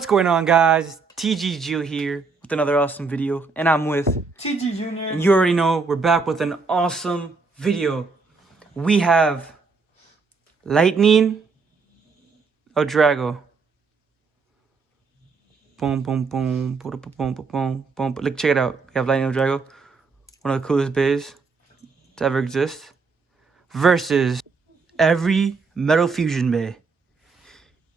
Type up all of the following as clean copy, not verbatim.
What's going on, guys? TG Gio here with another awesome video, and I'm with TG Junior. And you already know we're back with an awesome video. We have Lightning L-Drago. Boom, boom, boom, boom, boom, boom, boom, boom. Look, check it out. We have Lightning L-Drago, one of the coolest bays to ever exist, versus every Metal Fusion bay.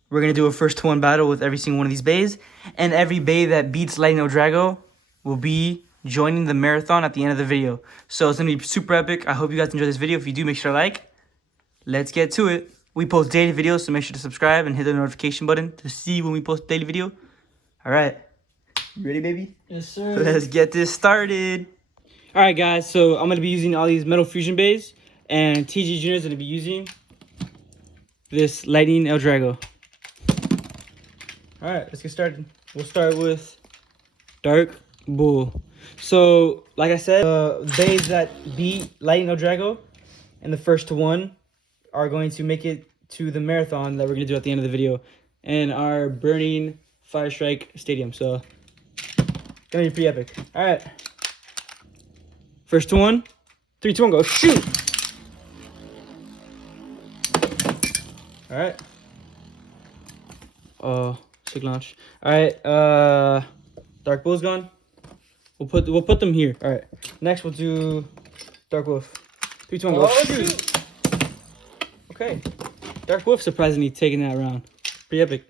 We're going to do a first-to-one battle with every single one of these bays. And every bay that beats Lightning L-Drago will be joining the marathon at the end of the video. So it's going to be super epic. I hope you guys enjoy this video. If you do, make sure to like. Let's get to it. We post daily videos, so make sure to subscribe and hit the notification button to see when we post daily video. All right. You ready, baby? Yes, sir. Let's get this started. All right, guys. So I'm going to be using all these Metal Fusion bays. And TG Junior is going to be using this Lightning L-Drago. All right, let's get started. We'll start with Dark Bull. So, like I said, bays that beat Lightning L-Drago and the first to one are going to make it to the marathon that we're going to do at the end of the video in our Burning Fire Strike Stadium. So, gonna be pretty epic. All right. First to one. 3, 2, 1, go. Shoot! All right. Sick launch. All right. Dark Bull's gone. We'll put them here. All right. Next we'll do Dark Wolf. 3, 2, 1, go. Shoot. Okay. Dark Wolf surprisingly taking that round. Pretty epic.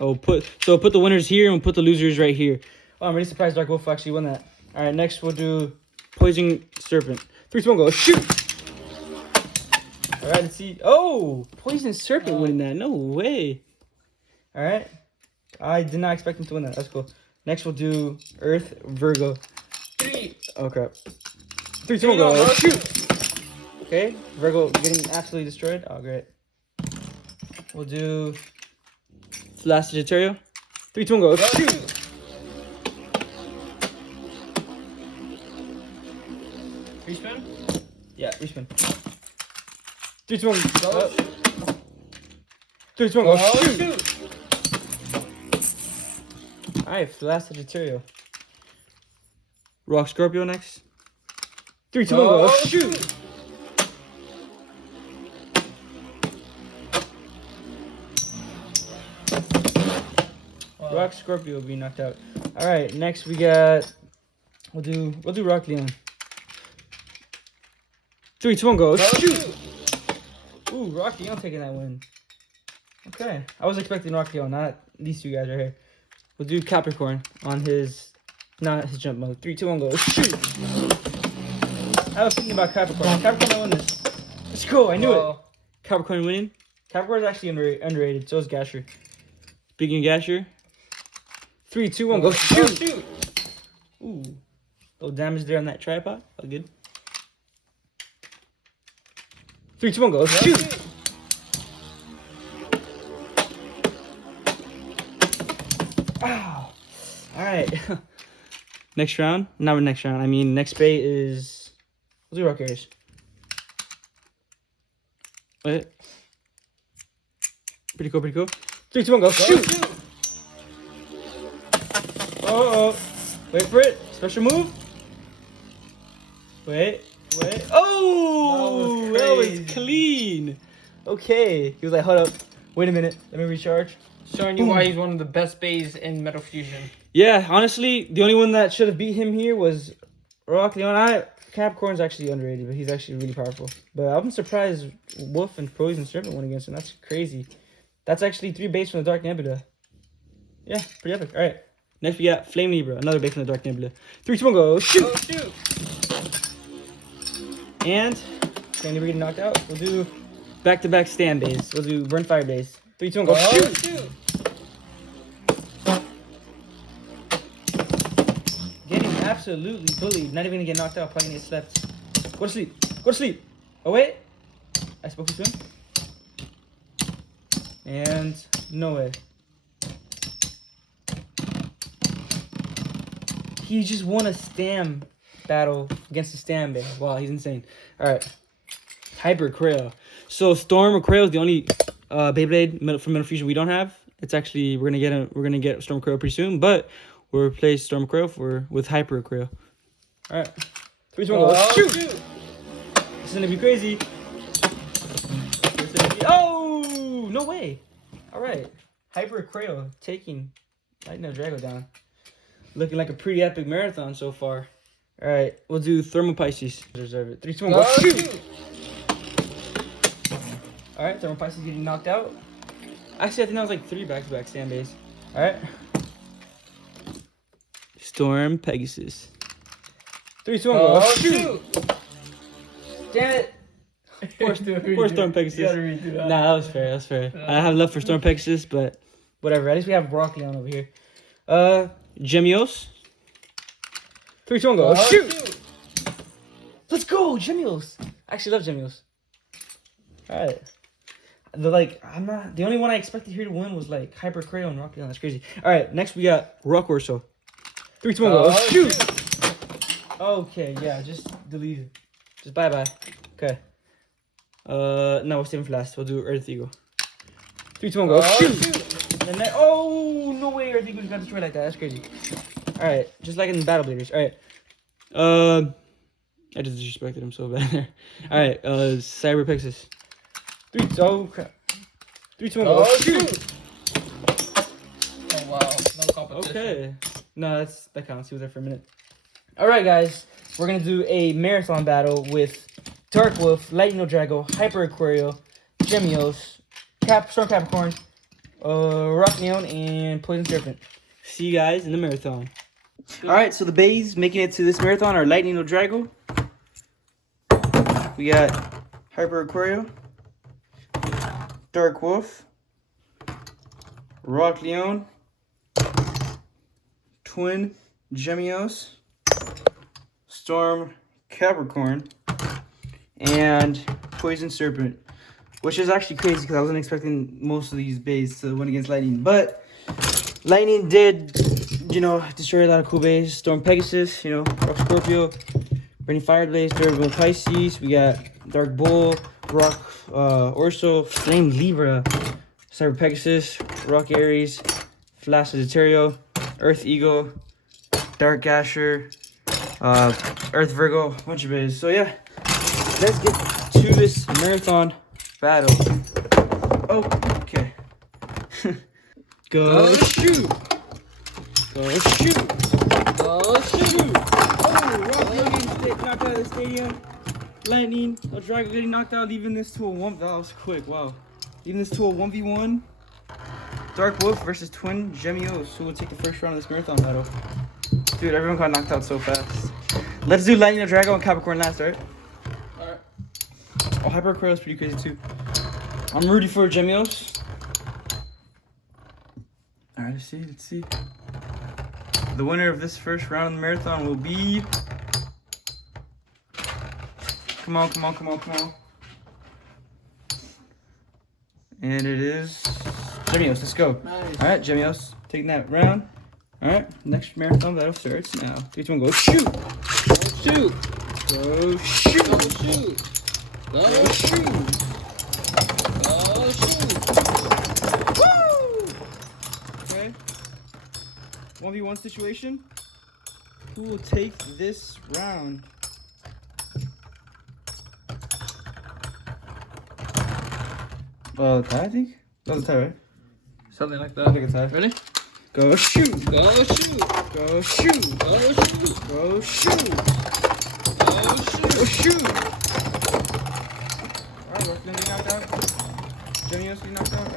We'll put the winners here and we'll put the losers right here. Oh, I'm really surprised Dark Wolf actually won that. All right. Next we'll do Poison Serpent. 3, 2, 1, go. Shoot. All right. Let's see. Oh, Poison Serpent winning that. No way. All right. I did not expect him to win that. That's cool. Next, we'll do Earth Virgo. 3. Oh, crap. 3, 2, 1, go. Shoot. Okay. Virgo getting absolutely destroyed. Oh, great. We'll do Flash Sagittario. 3, 2, 1, go. Shoot. Respin? Yeah, respin. 3, 2, 1, go. 3, 2, 1, go. Shoot. Alright, Flash Sagittario. Rock Scorpio next. 3, 2, 1, go. Shoot! Wow. Rock Scorpio will be knocked out. Alright, next we got we'll do Rock Leon. 3, 2, 1, go. Shoot! Ooh, Rock Leon taking that win. Okay. I was expecting Rock Leon, not these two guys right here. We'll do Capricorn on his, not his jump mode. 3, 2, 1, go. Shoot! I was thinking about Capricorn. Capricorn might win this. Let's go. I knew it. Capricorn winning. Capricorn is actually underrated. So is Gasher. Speaking of Gasher. 3, 2, 1, go. Shoot! Ooh. Little damage there on that tripod. All good. 3, 2, 1, go. Shoot! Ow. Alright. Next round. Not next round. I mean, next bay is. We'll do Rock Aries. Wait. Pretty cool, pretty cool. 3, 2, 1, go. Shoot! Oh. Wait for it. Special move. Wait. Oh! That was clean. Okay. He was like, hold up. Wait a minute. Let me recharge. Showing you why he's one of the best bays in Metal Fusion. Yeah, honestly, the only one that should have beat him here was Rock Leon. Capricorn's actually underrated, but he's actually really powerful. But I'm surprised Wolf and Poison Serpent went against him. That's crazy. That's actually 3 bays from the Dark Nebula. Yeah, pretty epic. All right. Next, we got Flame Libra, another base from the Dark Nebula. 3, 2, 1, go. Shoot! Shoot! And Flame Libra getting knocked out. We'll do back-to-back stand bays. We'll do Burn Fire bays. 3, 2, 1, go. Shoot! Getting absolutely bullied. Not even gonna get knocked out. Probably gonna get slept. Go to sleep. Go to sleep. Oh, wait. I spoke too soon. And no way. He just won a Stam battle against the Stam bay. Wow, he's insane. Alright. Hyper Krail. So Storm or Krail is the only Beyblade from Metal Fusion we don't have. It's actually we're gonna get Storm Crow pretty soon, but we'll replace Storm Crow with Hyper Crow. All right, 3, 2, 1, go! Shoot! This is gonna be crazy. Oh no way! All right, Hyper Crow taking Lightning Drago down. Looking like a pretty epic marathon so far. All right, we'll do Thermal Pisces. Reserve it. 3, 2, 1, go! Shoot! All right, Thermal Pisces getting knocked out. Actually, I think that was like 3 back-to-back stand base. All right. Storm Pegasus. 3, 2, 1, go! Shoot! Damn it! Poor Storm Pegasus. You gotta redo that. Nah, that was fair. That's fair. I have love for Storm Pegasus, but whatever. At least we have Rock Leon over here. Gemios. 3, 2, 1, go! Shoot! Let's go, Gemios. I actually love Gemios. All right. The only one I expected here to win was like Hyper Crayo and Rock Leon. That's crazy. All right, next we got Rock Orso. 3, 2, 1, go! Shoot! Okay, yeah, just delete it. Just bye-bye. Okay. No, we're saving for last. We'll do Earth Eagle. 3, 2, 1, go! Shoot! And then, oh, no way Earth Eagle got destroyed like that. That's crazy. All right, just like in the Battle Bladers. All right. I just disrespected him so bad there. All right, Cyber Pegasus. 3, oh crap. 3, 2, 1, go! Shoot! Oh wow, no competition. Okay. No, that counts. He was there for a minute. All right, guys. We're gonna do a marathon battle with Dark Wolf, Lightning Drago, Hyper Aquario, Gemios, Storm Capricorn, Rock Neon, and Poison Serpent. See you guys in the marathon. All right, so the bays making it to this marathon are Lightning Drago. We got Hyper Aquario, Dark Wolf, Rock Leon, Twin Gemios, Storm Capricorn, and Poison Serpent, which is actually crazy because I wasn't expecting most of these bays to win against Lightning, but Lightning did, destroy a lot of cool bays. Storm Pegasus, Rock Scorpio, Burning Fire Blaze, Durable Pisces. We got Dark Bull, Rock Orso, Flame Libra, Cyber Pegasus, Rock Aries, Flash Sagittario, Earth Eagle, Dark Asher, Earth Virgo, a bunch of bays. So yeah, let's get to this marathon battle. Oh, okay. Go shoot! Go shoot! Go shoot! Oh, Rock Leon getting knocked out of the stadium. Lightning, L-Drago getting knocked out, leaving this to a 1. That was quick, wow. Leaving this to a 1v1. Dark Wolf versus Twin Gemios, who will take the first round of this marathon battle. Dude, everyone got knocked out so fast. Let's do Lightning, L-Drago, and Capricorn last, alright? Alright. Oh, Hyper Crow is pretty crazy too. I'm rooting for Gemios. Alright, let's see. The winner of this first round of the marathon will be... Come on. And it is Gemios. Let's go. Nice. All right, Gemios, taking that round. All right, next marathon battle starts now. 3, 2, 1, go shoot! Shoot! Go shoot! Go shoot! Go shoot! Go shoot! Woo! Okay. 1v1 situation. Who will take this round? Tie, I think. That was a tie, right? Something like I that. think it's tie. Ready? Go shoot! Go shoot! Go shoot! Go shoot! Go shoot! Go shoot! Go shoot! Alright, Rock Leon getting knocked out. Gemios getting knocked out.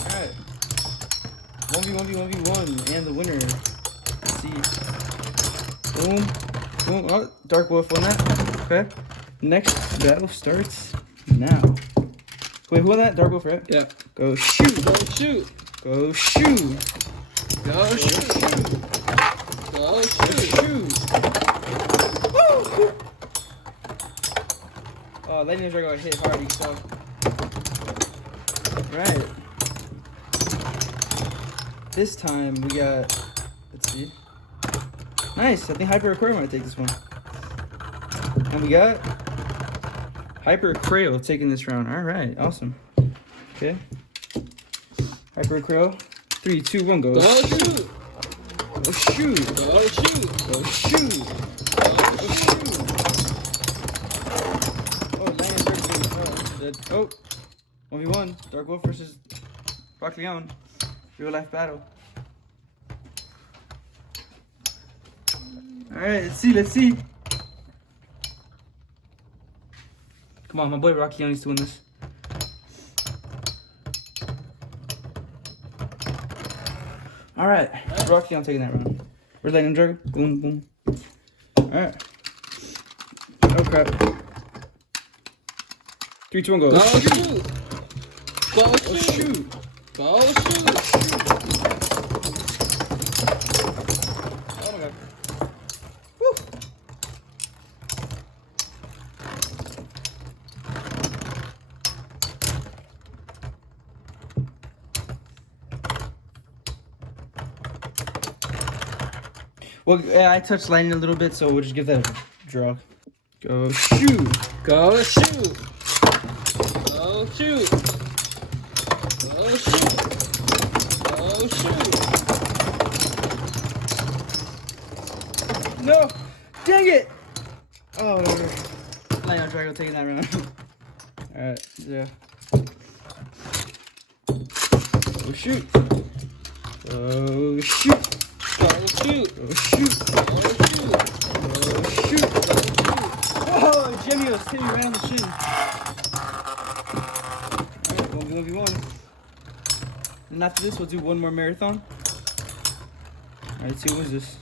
Alright. 1v1. And the winner. Let's see. Boom. Oh, Dark Wolf won that. Okay. Next battle starts now. Wait, who won that? Dark Wolf, right? Yeah. Go shoot! Go shoot! Go shoot! Go shoot! Go shoot! Shoot! Woo! Lightning Drago got hit hard, you saw. Right. This time we got, let's see. Nice, I think Hyper Aquario might take this one. And we got Hyper Crayo taking this round. Alright, awesome. Okay. Hyper Krill. 3, 2, 1, go. Go shoot. Go shoot. Go shoot. Go shoot. Go shoot. Oh, Lion Drago. Dead. Oh. 1v1. Dark Wolf versus Rock Leon. Real life battle. Alright, let's see. Come on, my boy Rock Leon is doing this. Alright, Rock Leon taking that round. Where's Lightning Drago? Boom, boom. Alright. Oh crap. 3, 2, 1, go. Go shoot. Go Oh, shoot. shoot. Go shoot. Oh my god. Woo. Well, yeah, I touched lightning a little bit, so we'll just give that a draw. Go shoot. Go shoot. Go shoot. Go shoot. Go shoot. No! Dang it! Oh, Lightning Drago taking that round. Alright, yeah. Go shoot. Go shoot. Go shoot. Go shoot. Go shoot. Go shoot. Oh, Jimmy was hitting me right on the chin. Alright, 1v1. And after this, we'll do one more marathon. Alright, let's see what is this.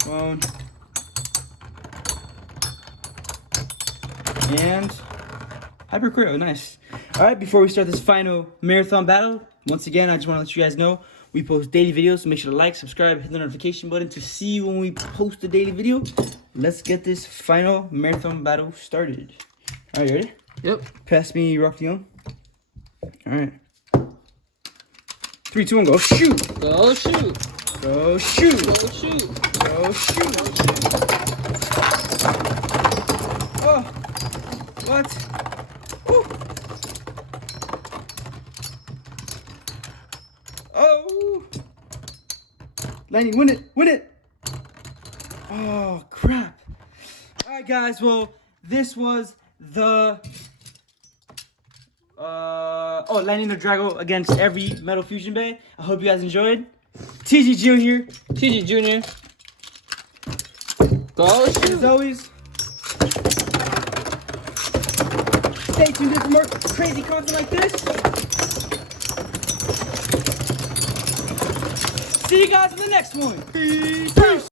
Come on. And Hyper Krill, nice. Alright, before we start this final marathon battle, once again, I just want to let you guys know we post daily videos, so make sure to like, subscribe, hit the notification button to see when we post a daily video. Let's get this final marathon battle started. Alright, you ready? Yep. Pass me Rock Leon. Alright. 3, 2, 1, go. Shoot! Go shoot. Go shoot! Go shoot. Go shoot! Oh! What? Woo. Oh! Lightning, win it! Win it! Oh, crap. Alright, guys, well, this was the Lightning Drago against every Metal Fusion Bay. I hope you guys enjoyed. TG here. TG Jr. Go As shoot. always, stay tuned in for more crazy content like this. See you guys in the next one. Peace.